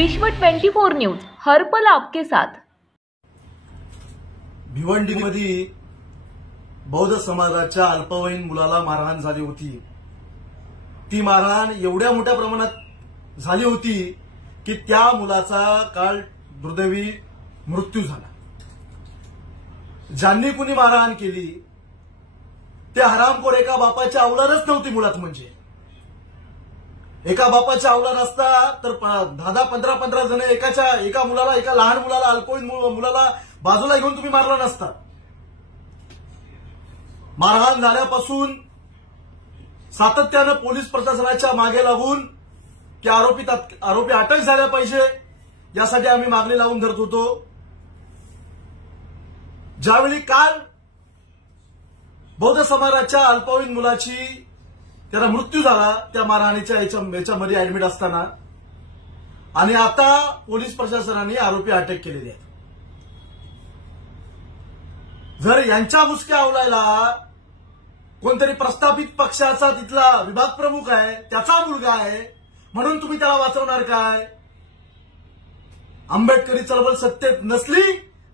विश्व 24 न्यूज हर पल आपके साथ। भिवंडीमध्ये बौद्ध समाजाच्या अल्पवयीन मुलाला मारहाण झाली होती। ती मारहाण एवढ्या मोठ्या प्रमाणात झाली होती की त्या मुलाचा काल दुर्दैवी मृत्यू झाला। ज्यांनी कुणी मारहाण केली ते हरामखोर एका बापाच्या औलादच नव्हती। मुळात म्हणजे एका बापाच्या औलाद असता तर 10-15 जण एका मुलाला, एका लहान मुलाला, अल्पवयीन मुलाला बाजूला घेऊन तुम्ही मारला नसता। मारहाण झाल्यापासून सातत्यानं पोलीस प्रशासनाच्या मागे लागून की आरोपी अटक झाला पाहिजे यासाठी आम्ही मागणी लावून धरत होतो। ज्यावेळी काल बौद्ध समाजाच्या अल्पवयीन मुलाची त्याला मृत्यू झाला त्या मारहाणीच्या याच्यामध्ये ऍडमिट असताना, आणि आता पोलीस प्रशासनाने आरोपी अटक केलेले आहेत। जर यांच्या मुसक्या अवलायला कोणतरी प्रस्थापित पक्षाचा तिथला विभाग प्रमुख आहे, त्याचा मुलगा आहे म्हणून तुम्ही त्याला वाचवणार काय? आंबेडकरी चळवळ सत्तेत नसली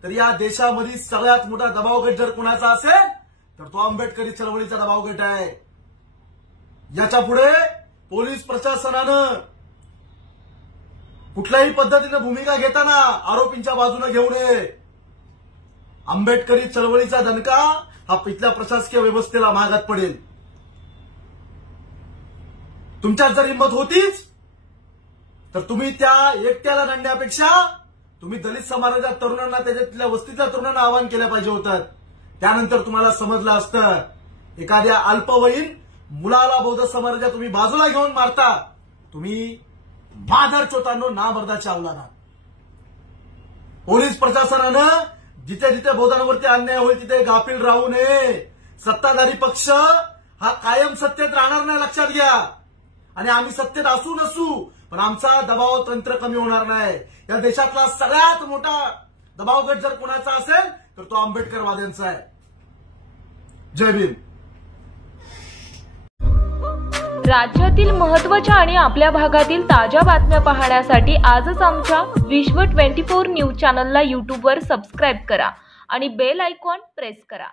तर या देशामध्ये सगळ्यात मोठा दबावगट जर कोणाचा असेल तर तो आंबेडकरी चळवळीचा दबावगट आहे। याच्या पुढे पोलीस प्रशासनानं कुठल्याही पद्धतीने भूमिका घेताना आरोपींच्या बाजूने घेऊ नये। आंबेडकरी चळवळीचा दणका हा इथल्या प्रशासकीय व्यवस्थेला महागात पडेल। तुमच्यात जर हिंमत होतीच तर तुम्ही त्या एकट्याला लढण्यापेक्षा तुम्ही दलित समाजाच्या तरुणांना, त्याच्यातल्या वस्तीच्या तरुणांना आवाहन केलं पाहिजे होतं। त्यानंतर तुम्हाला समजलं असतं एखाद्या अल्पवयीन मुलाला बौद्ध समाजाच्या तुम्ही बाजूला घेऊन मारता, तुम्ही माधर चोतांनो नामर्दाच्या अवलादात। पोलीस प्रशासनानं जिथे जिथे बौद्धांवरती अन्याय होईल तिथे गाफील राहू नये। सत्ताधारी पक्ष हा कायम सत्तेत राहणार नाही, लक्षात घ्या। आणि आम्ही सत्तेत असू नसू पण आमचा दबाव तंत्र कमी होणार नाही। या देशातला सगळ्यात मोठा दबावगट जर कोणाचा असेल तर तो आंबेडकरवाद्यांचा आहे। जय भीम। राज्यातील महत्त्वाच्या आणि आपल्या भागातील ताज्या बातम्या पाहण्यासाठी आजच आमच्या विश्व 24 न्यूज चॅनलला YouTube वर सबस्क्राईब करा आणि बेल आयकॉन प्रेस करा।